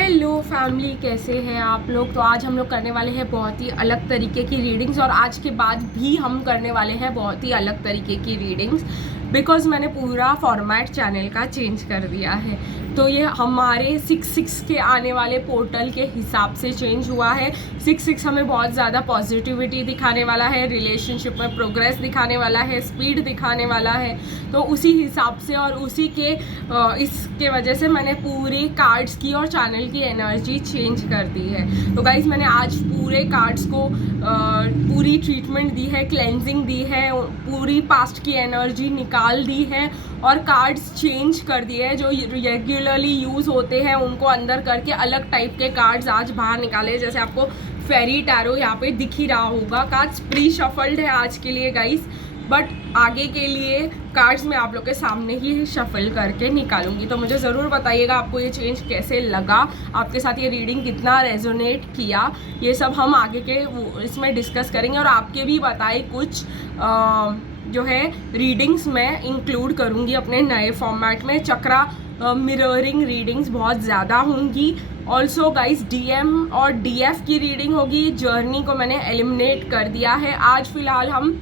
Hello family, कैसे हैं आप लोग। तो आज हम लोग करने वाले हैं बहुत ही अलग तरीके की रीडिंग्स, और आज के बाद भी हम करने वाले हैं बहुत ही अलग तरीके की रीडिंग्स बिकॉज मैंने पूरा फॉर्मेट चैनल का चेंज कर दिया है। तो ये हमारे 6-6 के आने वाले पोर्टल के हिसाब से चेंज हुआ है। 6-6 हमें बहुत ज़्यादा पॉजिटिविटी दिखाने वाला है, रिलेशनशिप में प्रोग्रेस दिखाने वाला है, स्पीड दिखाने वाला है। तो उसी हिसाब से और उसी के इसके वजह से मैंने पूरे कार्ड्स की और चैनल की एनर्जी चेंज कर दी है। तो गाइज मैंने आज पूरे कार्ड्स को पूरी ट्रीटमेंट दी है, क्लेंजिंग दी है, पूरी पास्ट की एनर्जी निकाल दी है और कार्ड्स चेंज कर दिए हैं। जो रेगुलरली यूज़ होते हैं उनको अंदर करके अलग टाइप के कार्ड्स आज बाहर निकाले। जैसे आपको फेरी टैरो यहाँ पे दिख ही रहा होगा। कार्ड्स प्री शफल्ड है आज के लिए गाइज, बट आगे के लिए कार्ड्स मैं आप लोग के सामने ही शफल करके निकालूंगी। तो मुझे ज़रूर बताइएगा आपको ये चेंज कैसे लगा, आपके साथ ये रीडिंग कितना रेजोनेट किया। ये सब हम आगे के इसमें डिस्कस करेंगे और आपके भी बताए कुछ जो है रीडिंग्स मैं इंक्लूड करूँगी अपने नए फॉर्मेट में। चक्रा मिररिंग रीडिंग्स बहुत ज़्यादा होंगी। ऑल्सो गाइज DM और DF की रीडिंग होगी। जर्नी को मैंने एलिमिनेट कर दिया है। आज फिलहाल हम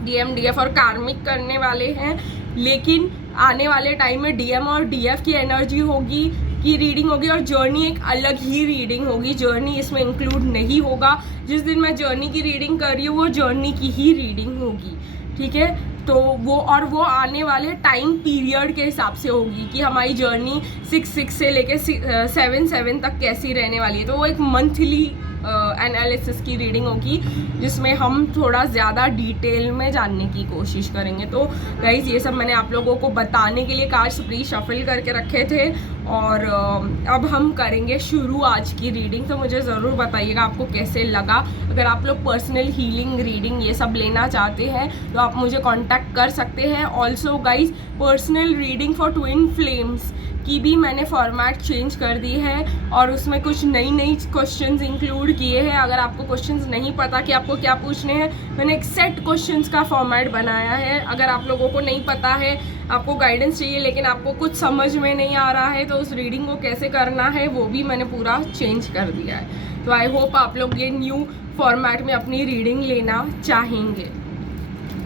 DM, DF और कार्मिक करने वाले हैं, लेकिन आने वाले टाइम में DM और DF की एनर्जी होगी की रीडिंग होगी और जर्नी एक अलग ही रीडिंग होगी। जर्नी इसमें इंक्लूड नहीं होगा। जिस दिन मैं जर्नी की रीडिंग कर रही हूँ वो जर्नी की ही रीडिंग होगी, ठीक है। तो वो आने वाले टाइम पीरियड के हिसाब से होगी कि हमारी जर्नी 6-6 से लेके 7-7 तक कैसी रहने वाली है। तो वो एक मंथली एनालिसिस की रीडिंग होगी जिसमें हम थोड़ा ज़्यादा डिटेल में जानने की कोशिश करेंगे। तो गाइज ये सब मैंने आप लोगों को बताने के लिए कार्ड्स प्री शफल करके रखे थे और अब हम करेंगे शुरू आज की रीडिंग। तो मुझे ज़रूर बताइएगा आपको कैसे लगा। अगर आप लोग पर्सनल हीलिंग रीडिंग ये सब लेना चाहते हैं तो आप मुझे कांटेक्ट कर सकते हैं। Also guys personal reading for twin flames की भी मैंने फॉर्मेट चेंज कर दी है और उसमें कुछ नई क्वेश्चंस इंक्लूड किए हैं। अगर आपको क्वेश्चंस नहीं पता कि आपको क्या पूछने हैं, मैंने एक सेट क्वेश्चंस का फॉर्मेट बनाया है। अगर आप लोगों को नहीं पता है, आपको गाइडेंस चाहिए लेकिन आपको कुछ समझ में नहीं आ रहा है तो उस रीडिंग को कैसे करना है वो भी मैंने पूरा चेंज कर दिया है। तो आई होप आप लोग ये न्यू फॉर्मेट में अपनी रीडिंग लेना चाहेंगे।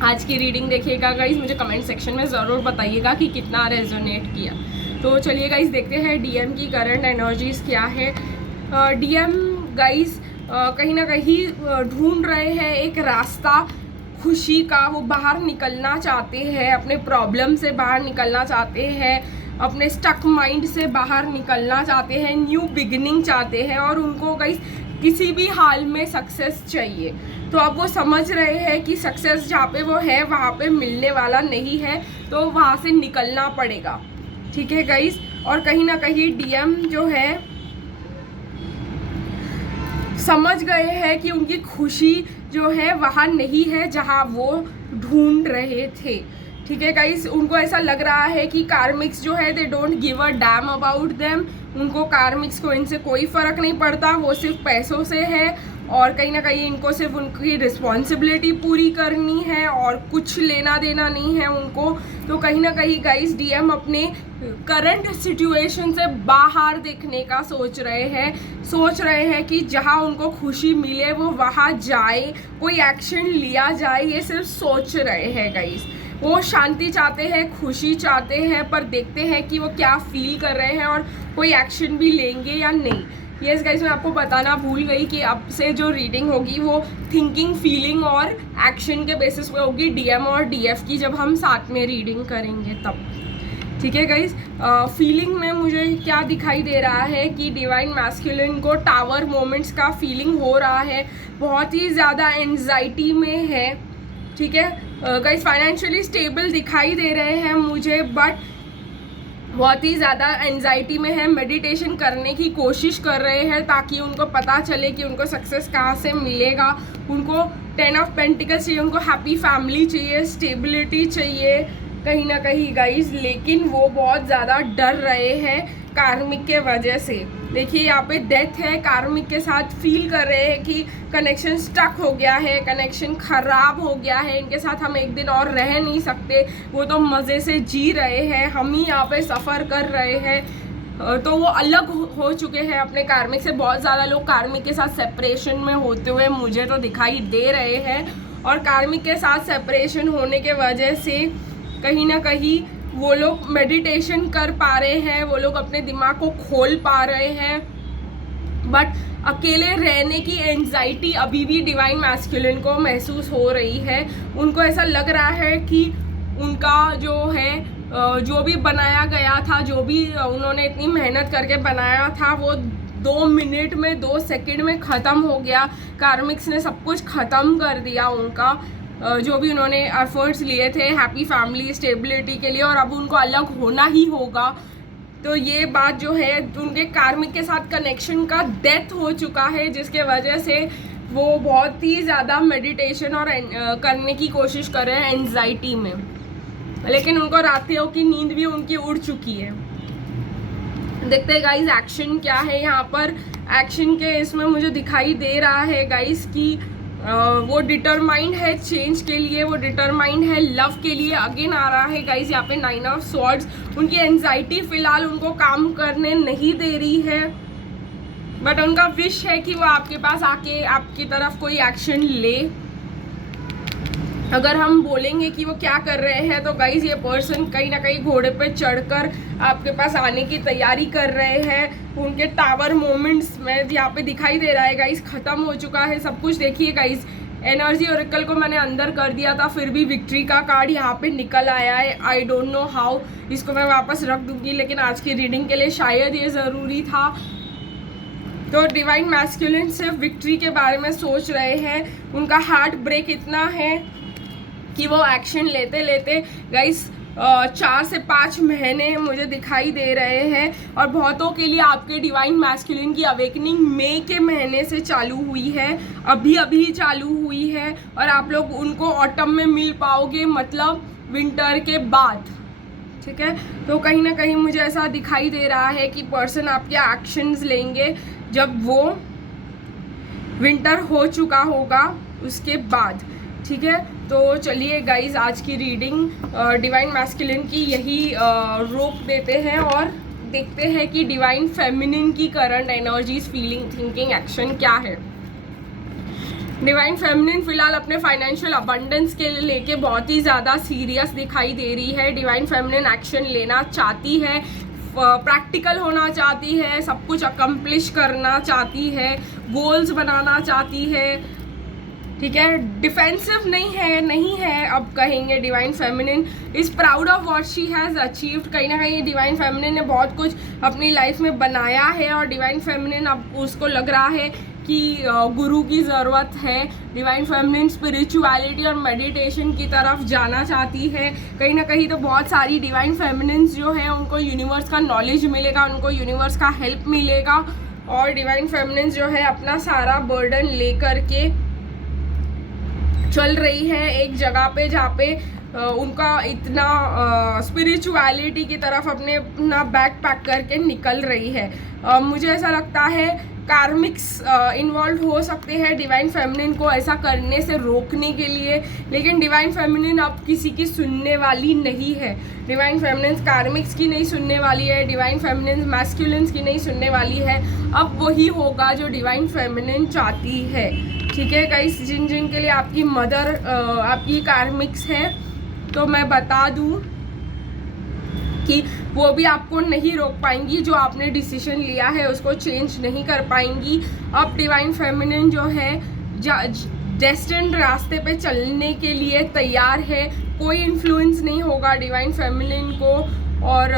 आज की रीडिंग देखिएगा गाइज, मुझे कमेंट सेक्शन में ज़रूर बताइएगा कि कितना रेजोनेट किया। तो चलिए गाइज देखते हैं DM की करंट एनर्जीज क्या है। DM गाइज कहीं ना कहीं ढूंढ रहे हैं एक रास्ता खुशी का। वो बाहर निकलना चाहते हैं, अपने प्रॉब्लम से बाहर निकलना चाहते हैं, अपने स्टक माइंड से बाहर निकलना चाहते हैं, न्यू बिगिनिंग चाहते हैं और उनको गाइज किसी भी हाल में सक्सेस चाहिए। तो अब वो समझ रहे हैं कि सक्सेस जहाँ पे वो है वहाँ पे मिलने वाला नहीं है, तो वहाँ से निकलना पड़ेगा, ठीक है गाइज। और कहीं ना कहीं DM जो है समझ गए हैं कि उनकी खुशी जो है वहाँ नहीं है जहाँ वो ढूंढ रहे थे, ठीक है गाइज। उनको ऐसा लग रहा है कि कार्मिक्स जो है they don't give a damn about them. उनको कार्मिक्स को इनसे कोई फ़र्क नहीं पड़ता, वो सिर्फ पैसों से है और कहीं ना कहीं इनको सिर्फ उनकी रिस्पॉन्सिबिलिटी पूरी करनी है और कुछ लेना देना नहीं है उनको। तो कहीं ना कहीं गाइस DM अपने करंट सिचुएशन से बाहर देखने का सोच रहे हैं कि जहां उनको खुशी मिले वो वहां जाए, कोई एक्शन लिया जाए। ये सिर्फ सोच रहे हैं गाइस। वो शांति चाहते हैं, खुशी चाहते हैं, पर देखते हैं कि वो क्या फील कर रहे हैं और कोई एक्शन भी लेंगे या नहीं। यस गाइस, मैं आपको बताना भूल गई कि अब से जो रीडिंग होगी वो थिंकिंग, फीलिंग और एक्शन के बेसिस पे होगी DM और DF की, जब हम साथ में रीडिंग करेंगे तब, ठीक है गाइस। फीलिंग में मुझे क्या दिखाई दे रहा है कि डिवाइन मैस्कुलिन को टावर मोमेंट्स का फीलिंग हो रहा है, बहुत ही ज़्यादा एंजाइटी में है, ठीक है गाइस। फाइनेंशियली स्टेबल दिखाई दे रहे हैं मुझे, बट बहुत ही ज़्यादा एंजाइटी में है। मेडिटेशन करने की कोशिश कर रहे हैं ताकि उनको पता चले कि उनको सक्सेस कहाँ से मिलेगा। उनको 10 ऑफ पेंटिकल्स चाहिए, उनको हैप्पी फैमिली चाहिए, स्टेबिलिटी चाहिए कहीं ना कहीं गाइज, लेकिन वो बहुत ज़्यादा डर रहे हैं कार्मिक के वजह से। देखिए यहाँ पे डेथ है, कार्मिक के साथ फील कर रहे हैं कि कनेक्शन स्टक हो गया है, कनेक्शन खराब हो गया है, इनके साथ हम एक दिन और रह नहीं सकते। वो तो मज़े से जी रहे हैं, हम ही यहाँ पे सफ़र कर रहे हैं। तो वो अलग हो चुके हैं अपने कार्मिक से। बहुत ज़्यादा लोग कार्मिक के साथ सेपरेशन में होते हुए मुझे तो दिखाई दे रहे हैं, और कार्मिक के साथ सेपरेशन होने के वजह से कहीं ना कहीं वो लोग मेडिटेशन कर पा रहे हैं, वो लोग अपने दिमाग को खोल पा रहे हैं, बट अकेले रहने की एंजाइटी अभी भी डिवाइन मैस्कुलिन को महसूस हो रही है। उनको ऐसा लग रहा है कि उनका जो है जो भी बनाया गया था, जो भी उन्होंने इतनी मेहनत करके बनाया था, वो 2 मिनट में 2 सेकंड में ख़त्म हो गया। कार्मिक्स ने सब कुछ ख़त्म कर दिया उनका, जो भी उन्होंने एफर्ट्स लिए थे हैप्पी फैमिली स्टेबिलिटी के लिए, और अब उनको अलग होना ही होगा। तो ये बात जो है उनके कार्मिक के साथ कनेक्शन का डेथ हो चुका है, जिसके वजह से वो बहुत ही ज़्यादा मेडिटेशन और करने की कोशिश कर रहे हैं एंजाइटी में, लेकिन उनको रातियों की नींद भी उनकी उड़ चुकी है। देखते हैं गाइस एक्शन क्या है यहाँ पर। एक्शन के इसमें मुझे दिखाई दे रहा है गाइस कि वो डिटरमाइंड है चेंज के लिए, वो डिटरमाइंड है लव के लिए। अगेन आ रहा है गाइस यहाँ पे 9 ऑफ स्वॉर्ड्स। उनकी एंजाइटी फिलहाल उनको काम करने नहीं दे रही है, बट उनका विश है कि वो आपके पास आके आपकी तरफ कोई एक्शन ले। अगर हम बोलेंगे कि वो क्या कर रहे हैं, तो गाइज ये पर्सन कहीं ना कहीं घोड़े पे चढ़कर आपके पास आने की तैयारी कर रहे हैं। उनके टावर मोमेंट्स में यहाँ पे दिखाई दे रहा है गाइज, ख़त्म हो चुका है सब कुछ। देखिए गाइज एनर्जी ओरेकल को मैंने अंदर कर दिया था, फिर भी विक्ट्री का कार्ड यहाँ पे निकल आया है। आई डोंट नो हाउ, इसको मैं वापस रख दूंगी, लेकिन आज की रीडिंग के लिए शायद ये ज़रूरी था। तो डिवाइन मैस्कुलिन सिर्फ विक्ट्री के बारे में सोच रहे हैं। उनका हार्ट ब्रेक इतना है कि वो एक्शन लेते लेते गाइस 4 से 5 महीने मुझे दिखाई दे रहे हैं। और बहुतों के लिए आपके डिवाइन मैस्कुलिन की अवेकनिंग मई के महीने से चालू हुई है, अभी चालू हुई है, और आप लोग उनको ऑटम में मिल पाओगे, मतलब विंटर के बाद। ठीक है, तो कहीं ना कहीं मुझे ऐसा दिखाई दे रहा है कि पर्सन आपके एक्शंस लेंगे जब वो विंटर हो चुका होगा उसके बाद। ठीक है, तो चलिए गाइज आज की रीडिंग डिवाइन मैस्कुलिन की यही रोक देते हैं और देखते हैं कि डिवाइन फेमिनिन की current energies, feeling, thinking, action क्या है। डिवाइन फेमिनिन फिलहाल अपने फाइनेंशियल अबंडेंस के लेके बहुत ही ज़्यादा सीरियस दिखाई दे रही है। डिवाइन फेमिनिन एक्शन लेना चाहती है, प्रैक्टिकल होना चाहती है, सब कुछ अकम्प्लिश करना चाहती है, गोल्स बनाना चाहती है। ठीक है, डिफेंसिव नहीं है अब कहेंगे divine feminine is proud of what she has achieved. कहीं ना कहीं डिवाइन फेमिनिन ने बहुत कुछ अपनी लाइफ में बनाया है, और डिवाइन फेमिनिन अब उसको लग रहा है कि गुरु की ज़रूरत है। डिवाइन फेमिनिन स्पिरिचुअलिटी और मेडिटेशन की तरफ जाना चाहती है। कहीं ना कहीं तो बहुत सारी डिवाइन फेमिनिन्स जो है उनको यूनिवर्स का नॉलेज मिलेगा, उनको यूनिवर्स का हेल्प मिलेगा, और डिवाइन फेमिनिन्स जो है अपना सारा बर्डन लेकर के चल रही है एक जगह पे जहाँ पे उनका इतना स्पिरिचुअलिटी की तरफ अपना बैग पैक करके निकल रही है। मुझे ऐसा लगता है कार्मिक्स इन्वॉल्व हो सकते हैं डिवाइन फेमिनिन को ऐसा करने से रोकने के लिए, लेकिन डिवाइन फेमिनिन अब किसी की सुनने वाली नहीं है। डिवाइन फेमिनिन कार्मिक्स की नहीं सुनने वाली है, डिवाइन फेमिनिन मैस्कुलिन्स की नहीं सुनने वाली है। अब वही होगा जो डिवाइन फेमिनिन चाहती है। ठीक है गाइस, जिन जिन के लिए आपकी मदर आपकी कार्मिक्स है, तो मैं बता दूं कि वो भी आपको नहीं रोक पाएंगी। जो आपने डिसीजन लिया है उसको चेंज नहीं कर पाएंगी। अब डिवाइन फेमिनिन जो है डेस्टिन्ड रास्ते पे चलने के लिए तैयार है। कोई इन्फ्लुएंस नहीं होगा डिवाइन फेमिनिन को, और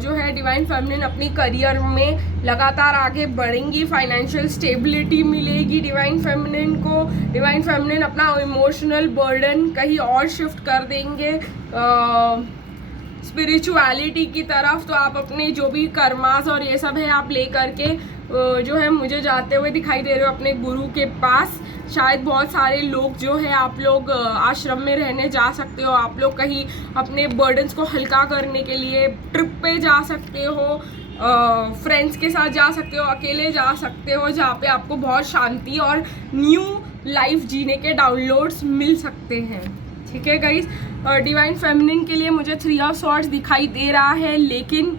जो है डिवाइन फेमिनिन अपनी करियर में लगातार आगे बढ़ेंगी। फाइनेंशियल स्टेबिलिटी मिलेगी डिवाइन फेमिनिन को। डिवाइन फेमिनिन अपना इमोशनल बर्डन कहीं और शिफ्ट कर देंगे स्पिरिचुअलिटी की तरफ। तो आप अपने जो भी कर्मास और ये सब है आप ले करके जो है मुझे जाते हुए दिखाई दे रहे हो अपने गुरु के पास। शायद बहुत सारे लोग जो है आप लोग आश्रम में रहने जा सकते हो, आप लोग कहीं अपने बर्डन्स को हल्का करने के लिए ट्रिप पे जा सकते हो, फ्रेंड्स के साथ जा सकते हो, अकेले जा सकते हो, जहाँ पे आपको बहुत शांति और न्यू लाइफ जीने के डाउनलोड्स मिल सकते हैं। ठीक है गाइस, डिवाइन फेमिनिन के लिए मुझे 3 ऑफ स्वॉर्ड्स दिखाई दे रहा है, लेकिन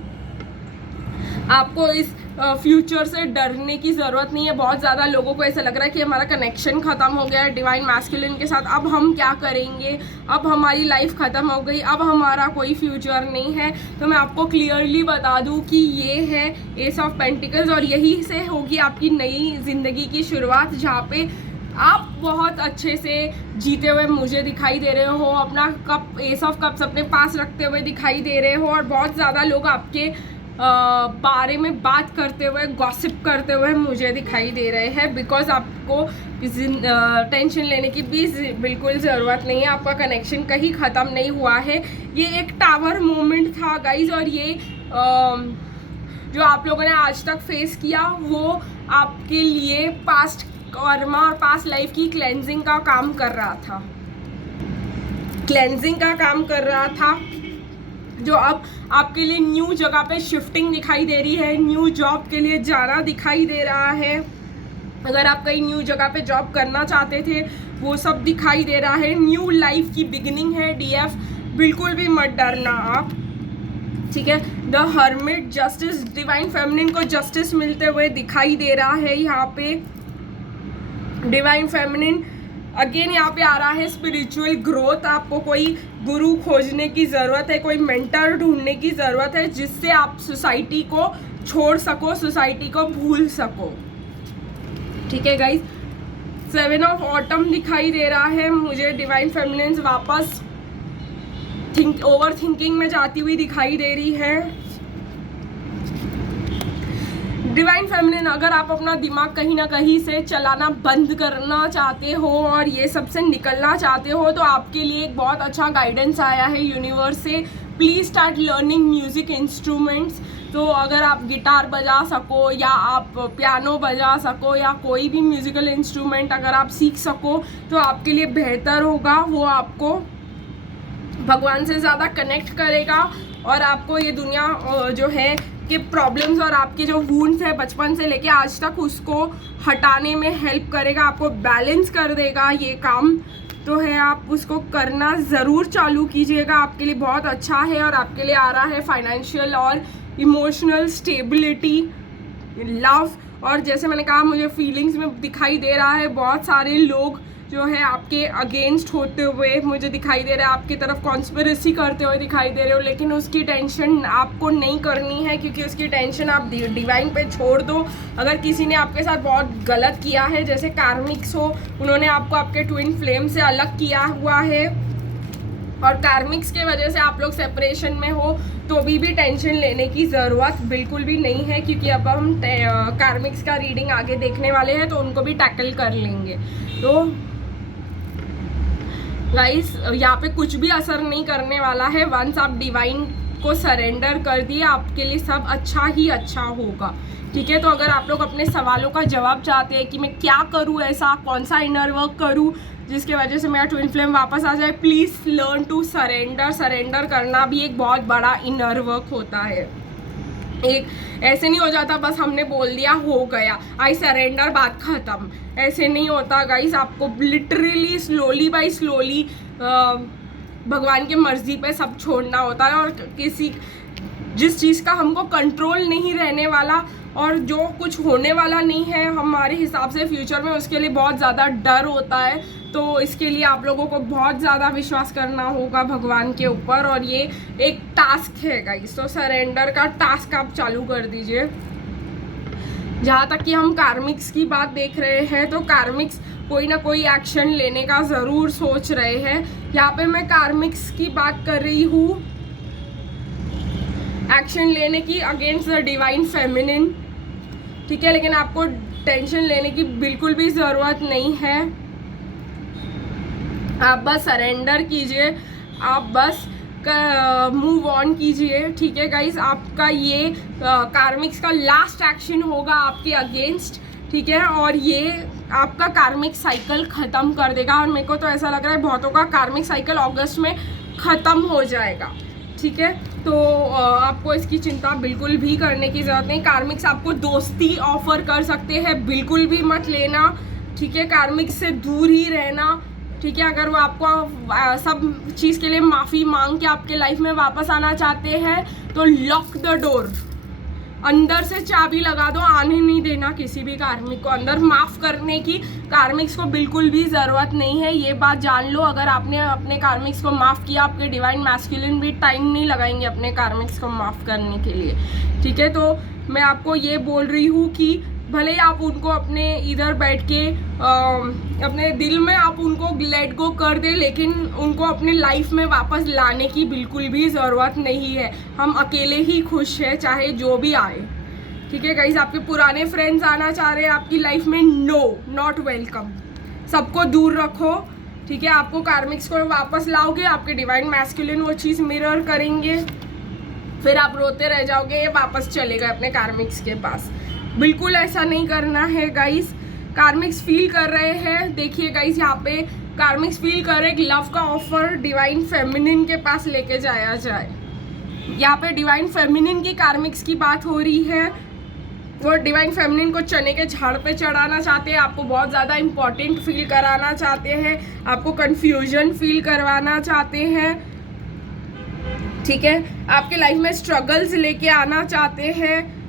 आपको इस फ्यूचर से डरने की ज़रूरत नहीं है। बहुत ज़्यादा लोगों को ऐसा लग रहा है कि हमारा कनेक्शन ख़त्म हो गया है डिवाइन मैस्कुलिन के साथ, अब हम क्या करेंगे, अब हमारी लाइफ ख़त्म हो गई, अब हमारा कोई फ्यूचर नहीं है। तो मैं आपको क्लियरली बता दूं कि ये है एस ऑफ पेंटिकल्स और यही से होगी आपकी नई ज़िंदगी की शुरुआत, जहाँ पे आप बहुत अच्छे से जीते हुए मुझे दिखाई दे रहे हो, अपना कप एस ऑफ कप्स अपने पास रखते हुए दिखाई दे रहे हो और बहुत ज़्यादा लोग आपके बारे में बात करते हुए, गॉसिप करते हुए मुझे दिखाई दे रहे हैं। बिकॉज आपको टेंशन लेने की भी बिल्कुल ज़रूरत नहीं है, आपका कनेक्शन कहीं ख़त्म नहीं हुआ है। ये एक टावर मोमेंट था गाइज, और ये जो आप लोगों ने आज तक फेस किया वो आपके लिए पास्ट कर्मा और पास्ट लाइफ की क्लेंजिंग का काम कर रहा था, क्लेंजिंग का काम कर रहा था, जो अब आपके लिए न्यू जगह पे शिफ्टिंग दिखाई दे रही है, न्यू जॉब के लिए जाना दिखाई दे रहा है। अगर आप कहीं न्यू जगह पे जॉब करना चाहते थे वो सब दिखाई दे रहा है। न्यू लाइफ की बिगिनिंग है डीएफ, बिल्कुल भी मत डरना आप, ठीक है। The hermit, justice, divine feminine को जस्टिस मिलते हुए दिखाई दे रहा है यहाँ पे। डिवाइन फेमिनिन अगेन यहाँ पे आ रहा है स्पिरिचुअल ग्रोथ। आपको कोई गुरु खोजने की ज़रूरत है, कोई मेंटर ढूंढने की ज़रूरत है जिससे आप सोसाइटी को छोड़ सको, सोसाइटी को भूल सको, ठीक है गाइज। 7 ऑफ ऑटम दिखाई दे रहा है मुझे। डिवाइन फेमिनिन वापस ओवर थिंकिंग में जाती हुई दिखाई दे रही है। डिवाइन फेमिनिन, अगर आप अपना दिमाग कहीं ना कहीं से चलाना बंद करना चाहते हो और ये सब से निकलना चाहते हो तो आपके लिए एक बहुत अच्छा गाइडेंस आया है यूनिवर्स से। Please start learning music instruments. तो अगर आप गिटार बजा सको या आप पियानो बजा सको या कोई भी म्यूज़िकल इंस्ट्रूमेंट अगर आप सीख सको तो आपके लिए बेहतर होगा। वो आपको भगवान से ज़्यादा कनेक्ट करेगा और आपको ये दुनिया जो है कि प्रॉब्लम्स और आपके जो वूंड्स है बचपन से लेके आज तक उसको हटाने में हेल्प करेगा, आपको बैलेंस कर देगा। ये काम तो है, आप उसको करना ज़रूर चालू कीजिएगा, आपके लिए बहुत अच्छा है। और आपके लिए आ रहा है फाइनेंशियल और इमोशनल स्टेबिलिटी, लव, और जैसे मैंने कहा मुझे फीलिंग्स में दिखाई दे रहा है बहुत सारे लोग जो है आपके अगेंस्ट होते हुए मुझे दिखाई दे रहा है, आपकी तरफ कॉन्स्पिरेसी करते हुए दिखाई दे रहे हो, लेकिन उसकी टेंशन आपको नहीं करनी है क्योंकि उसकी टेंशन आप डिवाइन पे छोड़ दो। अगर किसी ने आपके साथ बहुत गलत किया है, जैसे कार्मिक्स हो, उन्होंने आपको आपके ट्विन फ्लेम से अलग किया हुआ है और कार्मिक्स के वजह से आप लोग सेपरेशन में हो, तो भी टेंशन लेने की ज़रूरत बिल्कुल भी नहीं है क्योंकि अब हम कार्मिक्स का रीडिंग आगे देखने वाले हैं तो उनको भी टैकल कर लेंगे। तो गाइस यहाँ पे कुछ भी असर नहीं करने वाला है। वंस आप डिवाइन को सरेंडर कर दिए आपके लिए सब अच्छा ही अच्छा होगा, ठीक है। तो अगर आप लोग अपने सवालों का जवाब चाहते हैं कि मैं क्या करूँ, ऐसा कौन सा इनर वर्क करूँ जिसके वजह से मेरा ट्विन फ्लेम वापस आ जाए, please learn to surrender. Surrender करना भी एक बहुत बड़ा इनर वर्क होता है। एक ऐसे नहीं हो जाता बस हमने बोल दिया हो गया, आई सरेंडर, बात ख़त्म, ऐसे नहीं होता गाइस। आपको लिटरली स्लोली बाय स्लोली भगवान की मर्जी पे सब छोड़ना होता है। और किसी जिस चीज़ का हमको कंट्रोल नहीं रहने वाला और जो कुछ होने वाला नहीं है हमारे हिसाब से फ्यूचर में, उसके लिए बहुत ज़्यादा डर होता है। तो इसके लिए आप लोगों को बहुत ज़्यादा विश्वास करना होगा भगवान के ऊपर और ये एक टास्क है गाइस। तो सरेंडर का टास्क आप चालू कर दीजिए। जहाँ तक कि हम कार्मिक्स की बात देख रहे हैं तो कार्मिक्स कोई ना कोई एक्शन लेने का ज़रूर सोच रहे हैं। यहाँ पे मैं कार्मिक्स की बात कर रही हूँ एक्शन लेने की अगेंस्ट द डिवाइन फेमिनिन, ठीक है। लेकिन आपको टेंशन लेने की बिल्कुल भी ज़रूरत नहीं है, आप बस सरेंडर कीजिए, आप बस मूव ऑन कीजिए, ठीक है गाइस। आपका ये कार्मिक्स का लास्ट एक्शन होगा आपके अगेंस्ट, ठीक है। और ये आपका कार्मिक साइकिल ख़त्म कर देगा और मेरे को तो ऐसा लग रहा है बहुतों का कार्मिक साइकिल अगस्त में ख़त्म हो जाएगा, ठीक है। तो आपको इसकी चिंता बिल्कुल भी करने की ज़रूरत नहीं। कार्मिक्स आपको दोस्ती ऑफर कर सकते हैं, बिल्कुल भी मत लेना, ठीक है। कार्मिक्स से दूर ही रहना, ठीक है। अगर वो आपको सब चीज़ के लिए माफ़ी मांग के आपके लाइफ में वापस आना चाहते हैं तो लॉक द डोर, अंदर से चाबी लगा दो, आने नहीं देना किसी भी कार्मिक को अंदर। माफ़ करने की कार्मिक्स को बिल्कुल भी ज़रूरत नहीं है, ये बात जान लो। अगर आपने अपने कार्मिक्स को माफ़ किया, आपके डिवाइन मैस्कुलिन भी टाइम नहीं लगाएंगे अपने कार्मिक्स को माफ़ करने के लिए, ठीक है। तो मैं आपको ये बोल रही हूँ कि भले ही आप उनको अपने इधर बैठ के अपने दिल में आप उनको लेट गो कर दे, लेकिन उनको अपने लाइफ में वापस लाने की बिल्कुल भी ज़रूरत नहीं है। हम अकेले ही खुश हैं, चाहे जो भी आए, ठीक है गाइस। आपके पुराने फ्रेंड्स आना चाह रहे हैं आपकी लाइफ में, नो, नॉट वेलकम। सबको दूर रखो, ठीक है। आपको कार्मिक्स को वापस लाओगे, आपके डिवाइन मैस्कुलिन वो चीज़ मिरर करेंगे, फिर आप रोते रह जाओगे, ये वापस चलेगा अपने कार्मिक्स के पास। बिल्कुल ऐसा नहीं करना है गाइस। कार्मिक्स फील कर रहे हैं, देखिए गाइस यहाँ पे कार्मिक्स फील कर रहे हैं, लव का ऑफर डिवाइन फेमिनिन के पास लेके जाया जाए। यहाँ पे डिवाइन फेमिनिन की कार्मिक्स की बात हो रही है। वो डिवाइन फेमिनिन को चने के झाड़ पे चढ़ाना चाहते हैं, आपको बहुत ज़्यादा इंपॉर्टेंट फील कराना चाहते हैं, आपको कन्फ्यूजन फील करवाना चाहते हैं, ठीक है। आपके लाइफ में स्ट्रगल्स लेके आना चाहते हैं,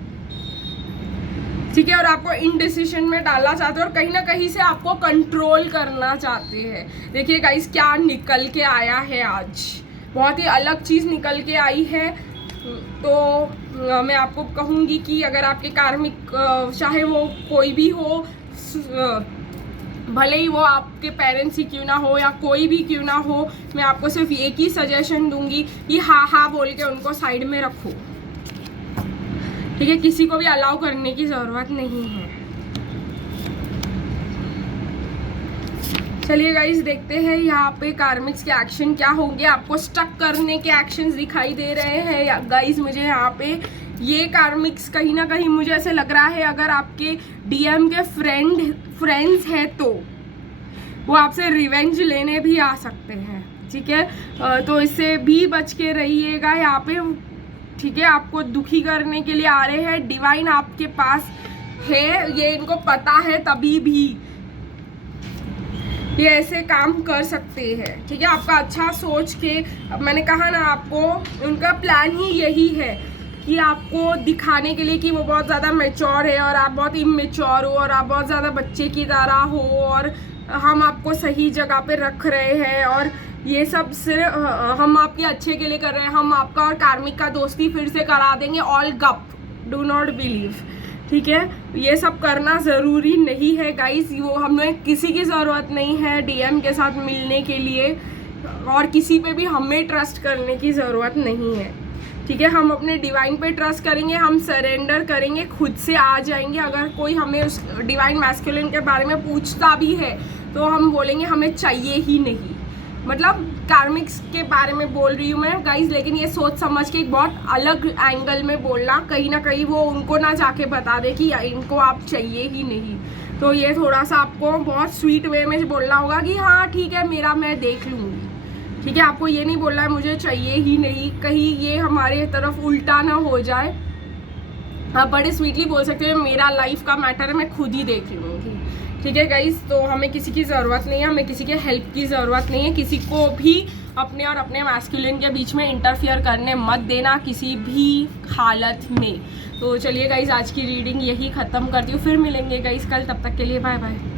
ठीक है। और आपको इनडिसिशन में डालना चाहते हैं और कहीं ना कहीं से आपको कंट्रोल करना चाहते हैं। देखिए गाइस क्या निकल के आया है आज, बहुत ही अलग चीज़ निकल के आई है। तो मैं आपको कहूँगी कि अगर आपके कार्मिक चाहे वो कोई भी हो, भले ही वो आपके पेरेंट्स ही क्यों ना हो या कोई भी क्यों ना हो, मैं आपको सिर्फ एक ही सजेशन दूंगी कि हाँ हाँ बोल के उनको साइड में रखो, ठीक है। किसी को भी अलाउ करने की ज़रूरत नहीं है। चलिए गाइस देखते हैं यहाँ पे कार्मिक्स के एक्शन क्या होंगे। आपको स्टक करने के एक्शंस दिखाई दे रहे हैं गाइस मुझे यहाँ पे। ये कार्मिक्स कहीं ना कहीं मुझे ऐसे लग रहा है, अगर आपके डीएम के फ्रेंड्स हैं तो वो आपसे रिवेंज लेने भी आ सकते हैं, ठीक है। तो इससे भी बच के रहिएगा यहाँ पे, ठीक है। आपको दुखी करने के लिए आ रहे हैं, डिवाइन आपके पास है, ये इनको पता है, तभी भी ये ऐसे काम कर सकते हैं, ठीक है। आपका अच्छा सोच के, मैंने कहा ना आपको, उनका प्लान ही यही है कि आपको दिखाने के लिए कि वो बहुत ज़्यादा मैच्योर है और आप बहुत इमेच्योर हो और आप बहुत ज़्यादा बच्चे की तरह हो और हम आपको सही जगह पे रख रहे हैं और ये सब सिर्फ हम आपके अच्छे के लिए कर रहे हैं। हम आपका और कार्मिक का दोस्ती फिर से करा देंगे, ऑल गप, डू नॉट बिलीव, ठीक है। ये सब करना ज़रूरी नहीं है गाइस। वो हमें किसी की ज़रूरत नहीं है डीएम के साथ मिलने के लिए और किसी पे भी हमें ट्रस्ट करने की ज़रूरत नहीं है, ठीक है। हम अपने डिवाइन पे ट्रस्ट करेंगे, हम सरेंडर करेंगे, खुद से आ जाएंगे। अगर कोई हमें उस डिवाइन मैस्कुलिन के बारे में पूछता भी है तो हम बोलेंगे हमें चाहिए ही नहीं। मतलब कार्मिक्स के बारे में बोल रही हूँ मैं गाइस, लेकिन ये सोच समझ के एक बहुत अलग एंगल में बोलना, कहीं ना कहीं वो उनको ना जाके बता दे कि इनको आप चाहिए ही नहीं। तो ये थोड़ा सा आपको बहुत स्वीट वे में बोलना होगा कि हाँ ठीक है मेरा मैं देख लूँगी, ठीक है। आपको ये नहीं बोलना है मुझे चाहिए ही नहीं, कहीं ये हमारे तरफ उल्टा ना हो जाए। आप बड़े स्वीटली बोल सकते हैं मेरा लाइफ का मैटर है, मैं खुद ही देख लूँगी, ठीक है गाइस। तो हमें किसी की ज़रूरत नहीं है, हमें किसी के हेल्प की ज़रूरत नहीं है। किसी को भी अपने और अपने मैस्कुलिन के बीच में इंटरफियर करने मत देना किसी भी हालत में। तो चलिए गाइस आज की रीडिंग यही ख़त्म करती हूँ, फिर मिलेंगे गाइस कल, तब तक के लिए बाय बाय।